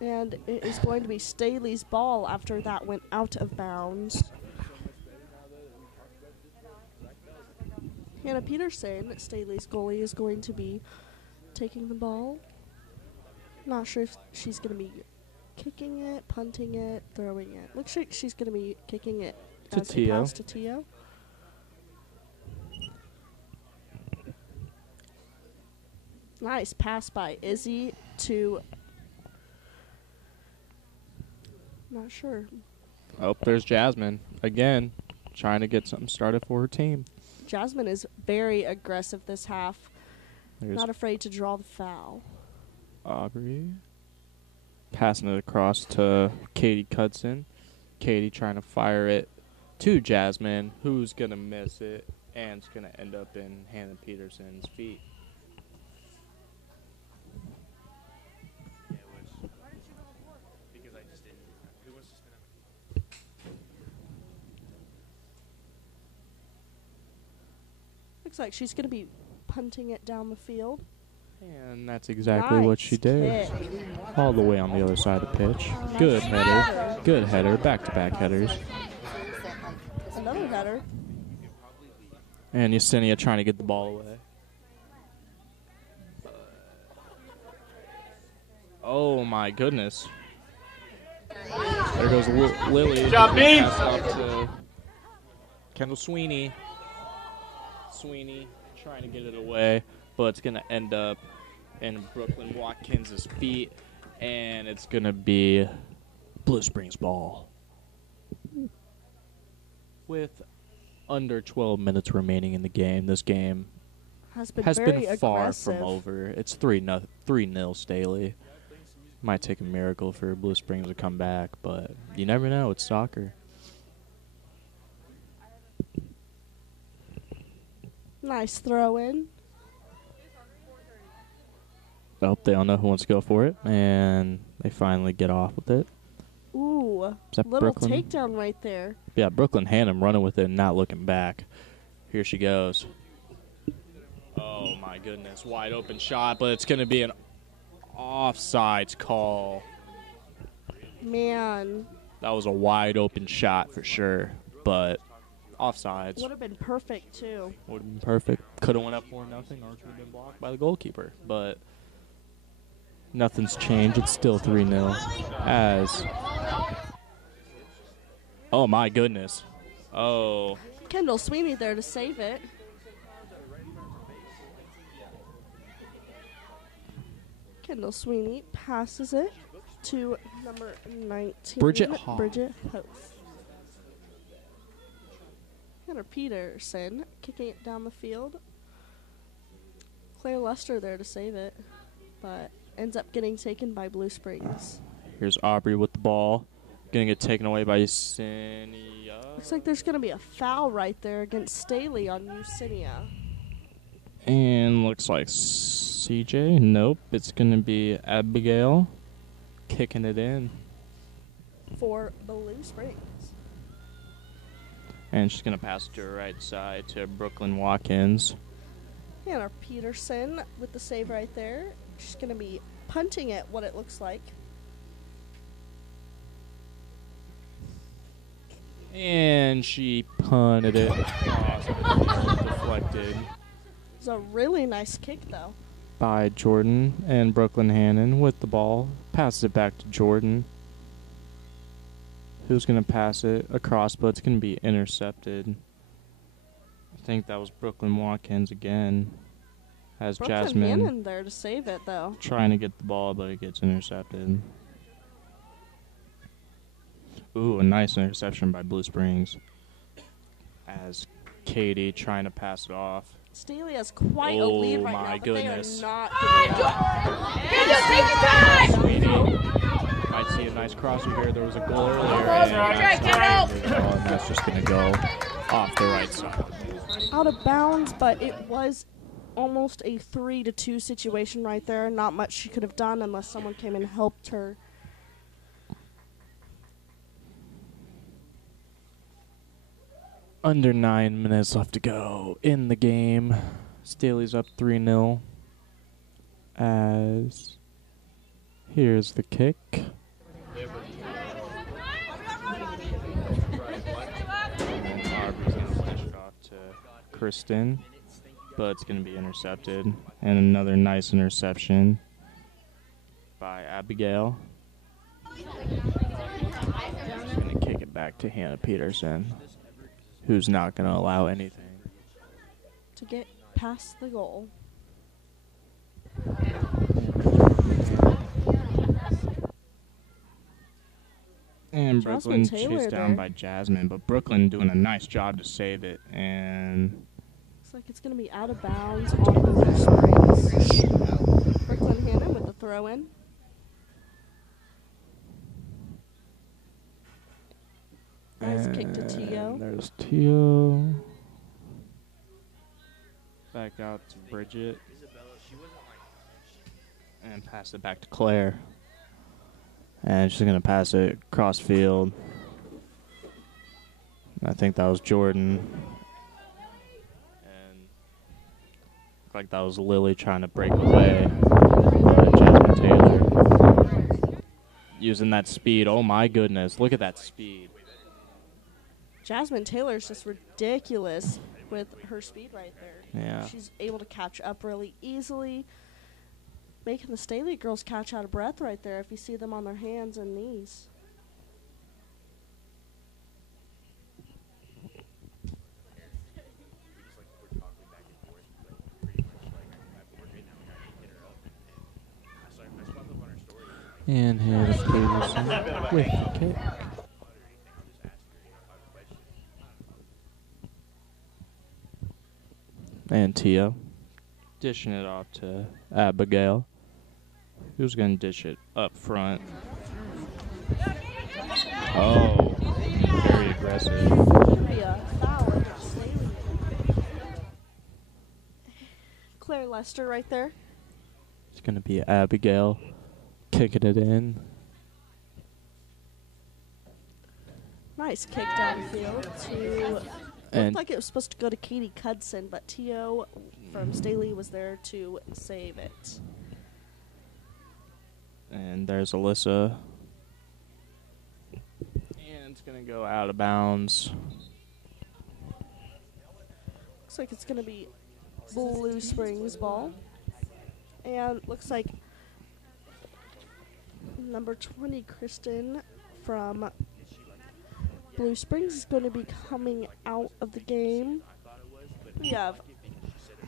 And it is going to be Staley's ball after that went out of bounds. Hannah Peterson, Staley's goalie, is going to be taking the ball. Not sure if she's going to be kicking it, punting it, throwing it. Looks like she's going to be kicking it To as Tio. a pass to Tio. Nice pass by Izzy to... Not sure. Oh, there's Jasmine. Again, trying to get something started for her team. Jasmine is very aggressive this half. There's Not afraid to draw the foul. Aubrey. Passing it across to Katie Cudson. Katie trying to fire it to Jasmine, who's going to miss it, and it's going to end up in Hannah Peterson's feet. Looks like she's going to be punting it down the field. And that's exactly what she did. kick. All the way on the other side of the pitch. Good header. Good header. Back-to-back headers. Another header. And Yesenia trying to get the ball away. Oh, my goodness. There goes Lily. Good job, B. Pass off to Kendall Sweeney. Sweeney trying to get it away, but it's going to end up in Brooklyn Watkins' feet, and it's going to be Blue Springs ball. With under 12 minutes remaining in the game, this game Has been has very been far aggressive. from over. It's 3-0 Staley. Might take a miracle for Blue Springs to come back, but you never know. It's soccer. Nice throw in. Oh, they don't know who wants to go for it, and they finally get off with it. Ooh, Is that little Brooklyn? takedown right there. Yeah, Brooklyn Hannum running with it and not looking back. Here she goes. Oh, my goodness. Wide open shot, but it's going to be an offsides call. Man, That was a wide open shot for sure, but offsides. would have been perfect too. Would have been perfect. Could have went up 4-0 or it would have been blocked by the goalkeeper. But nothing's changed. It's still 3-0. As. Oh, my goodness. Oh. Kendall Sweeney there to save it. Kendall Sweeney passes it to number 19. Bridget Hoff. Bridget Hoff. Hannah Peterson kicking it down the field. Claire Lester there to save it, but ends up getting taken by Blue Springs. Here's Aubrey with the ball. Going to get taken away by Yesenia. Looks like there's going to be a foul right there against Staley on Yesenia. And looks like CJ. Nope. It's going to be Abigail kicking it in. For Blue Springs. And she's going to pass it to her right side to Brooklyn Watkins. Hannah Peterson with the save right there. She's going to be punting it, what it looks like. And she punted it across, deflected It's a really nice kick, though. by Jordan. And Brooklyn Hannon with the ball. Passes it back to Jordan. Who's going to pass it across, but it's going to be intercepted. I think that was Brooklyn Watkins again. Has Brooklyn Jasmine Hannon there to save it, though. trying to get the ball, but it gets intercepted. Ooh, a nice interception by Blue Springs. As Katie trying to pass it off. Staley has quite a lead right my now, goodness. but they are not giving up. Might see a nice crosser here. There was a goal earlier, and that's just going to go off the right side. Out of bounds, but it was almost a 3-2 situation right there. Not much she could have done unless someone came and helped her. Under 9 minutes left to go in the game. Staley's up 3-0. As here's the kick. Aubrey's going to finish it off to Kristen, but it's going to be intercepted. And another nice interception by Abigail. She's going to kick it back to Hannah Peterson, who's not going to allow anything. To get past the goal. And Brooklyn Jasmine Taylor chased down there. by Jasmine, but Brooklyn doing a nice job to save it. And Looks like it's going to be out of bounds on Blue Springs. Brooklyn Hannon with the throw in. Nice kick to Tio. There's Tio. Back out to Bridget. And pass it back to Claire. And she's going to pass it cross field. I think that was Jordan. And looked like that was Lily trying to break away. Jasmine Taylor. Using that speed. Oh my goodness. Look at that speed. Jasmine Taylor's just ridiculous with her speed right there. Yeah. She's able to catch up really easily, making the Staley girls catch out of breath right there if you see them on their hands and knees. And Hannah Peterson with the kick. And Tia dishing it off to Abigail, who's going to dish it up front. Oh, very aggressive. Be a foul against Staley. Claire Lester right there. It's going to be Abigail kicking it in. Nice kick downfield to. And Looked like it was supposed to go to Katie Cudson, but Tio from Staley was there to save it. And there's Alyssa. And it's going to go out of bounds. Looks like it's going to be Blue Springs ball. And looks like number 20, Kristen from Blue Springs, is going to be coming out of the game. We have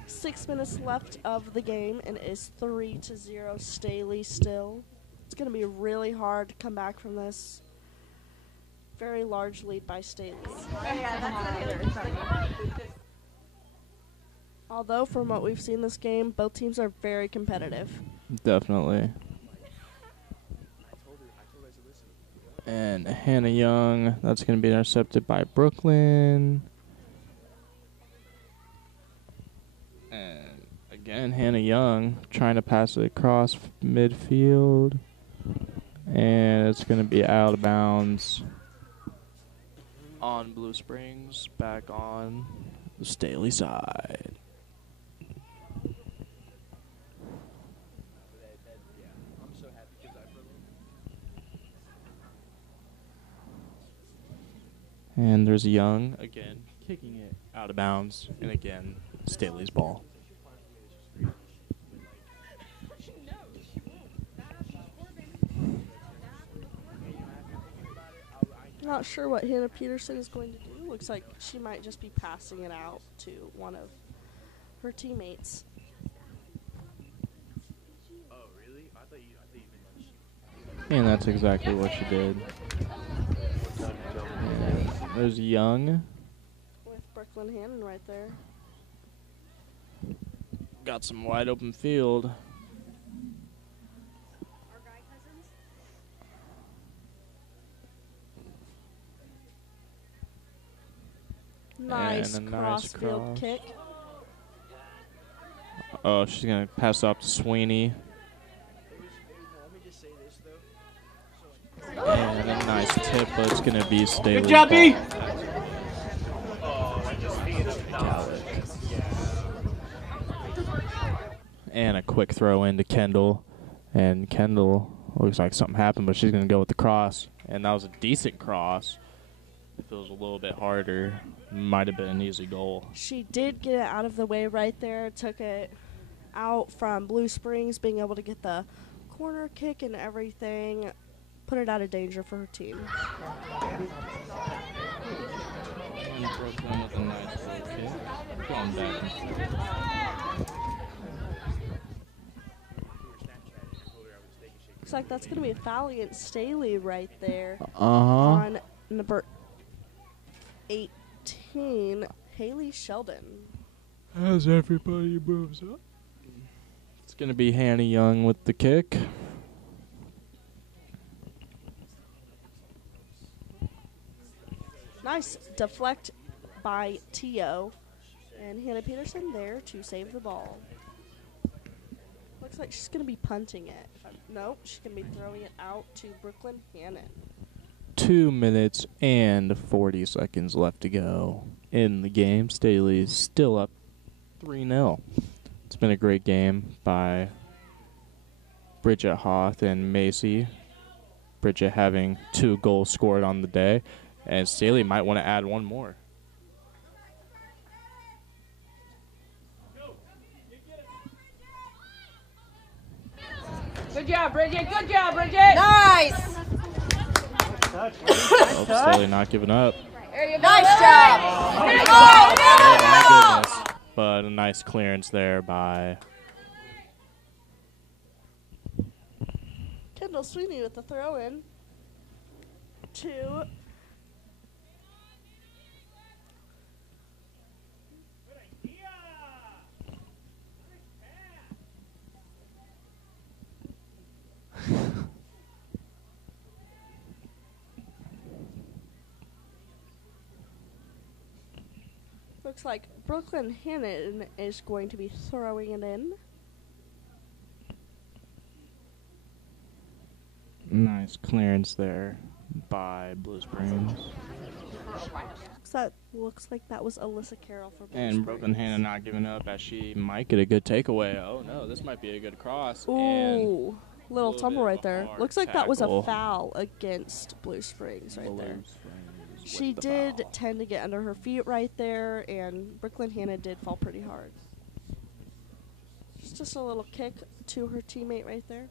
6 minutes left of the game, and it is 3-0 Staley still. It's going to be really hard to come back from this very large lead by Staley. Although, from what we've seen this game, both teams are very competitive. Definitely. And Hannah Young, that's going to be intercepted by Brooklyn. And again, Hannah Young trying to pass it across midfield. And it's going to be out of bounds on Blue Springs, back on the Staley side. And there's Young, again, kicking it out of bounds. And again, Staley's ball. Not sure what Hannah Peterson is going to do. Looks like she might just be passing it out to one of her teammates. And that's exactly what she did. And there's Young. With Brooklyn Hannon right there. Got some wide open field. Nice And a nice crossfield cross. kick. Oh, she's going to pass off to Sweeney. And a nice tip, but it's going to be Staley. Good job, B. And a quick throw into Kendall. And Kendall looks like something happened, but she's going to go with the cross. And that was a decent cross. If it was a little bit harder, might have been an easy goal. She did get it out of the way right there. Took it out from Blue Springs, being able to get the corner kick and everything. Put it out of danger for her team. And Brooklyn with a nice little kick. Going back and forth. Looks like that's going to be a foul against Staley right there. Uh-huh. On number 18, Haley Sheldon. As everybody moves up. It's going to be Hannah Young with the kick. Nice deflect by Tio. And Hannah Peterson there to save the ball. Looks like she's going to be punting it. Nope, she's going to be throwing it out to Brooklyn Hannon. 2 minutes and 40 seconds left to go in the game. Staley's still up 3-0. It's been a great game by Bridget Hoth and Macy. Bridget having 2 goals scored on the day. And Staley might want to add one more. Good job, Bridget. Good job, Bridget. Nice. Oh, Staley not giving up. There you go. Nice job. Oh, my goodness. But a nice clearance there by Kendall Sweeney with the throw in to looks like Brooklyn Hannon is going to be throwing it in. Nice clearance there by Blue Springs. That looks like that was Alyssa Carroll for Blue And Springs. Brooklyn Hannon not giving up as she might get a good takeaway. Oh no, this might be a good cross. And Ooh, little bit tumble of right a there. hard Looks like that was a tackle. foul against Blue Springs right there. Blue Springs with She the did foul. tend to get under her feet right there, and Brooklyn Hannon did fall pretty hard. Just a little kick to her teammate right there,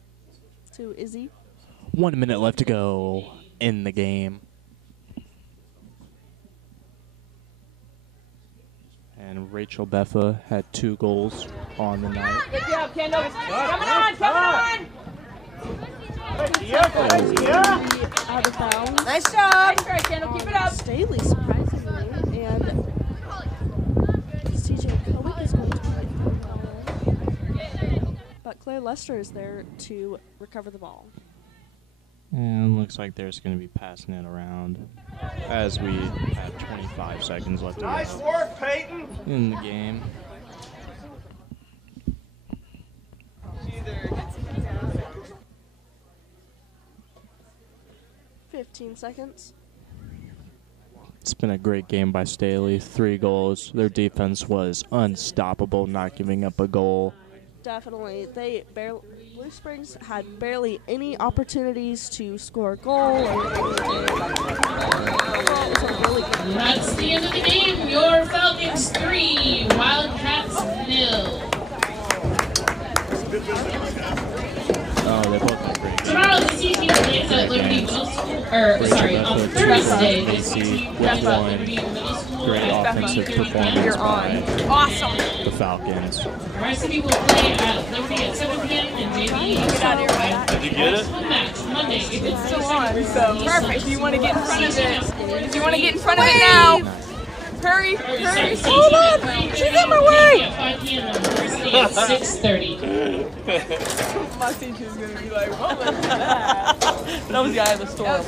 to Izzy. 1 minute left to go in the game. And Rachel Beffa had 2 goals on the night. Good job, Kendall. Coming on, coming on. Out of bounds. Nice job. Nice try, Kendall. Keep it up. Staley, surprisingly, and CJ Cowick is going to play for the ball. But Claire Lester is there to recover the ball. And looks like there's going to be passing it around as we have 25 seconds left to go. Nice work, Peyton. In the game. 15 seconds. It's been a great game by Staley. 3 goals. Their defense was unstoppable, not giving up a goal. Definitely. Blue Springs had barely any opportunities to score a goal. That's the end of the game. Your Falcons 3, Wildcats 0. Oh, they both had great games. Tomorrow the CT plays at Liberty Middle School, on Thursday the CT plays at Liberty Middle School. Great offensive performance You're by on. Awesome. the Falcons. Varsity will play at Liberty at 7 p.m. and JV Get out of here, Mike. Did you get it? home match Monday, April It's still 22nd. on, so perfect. You want to get in front of it. You want to get in front of it now. Hurry, hurry. Hold on. She's in my way. At 5 p.m. and Varsity at 6:30. My teacher's going to be like, what was that? That was the eye of the storm.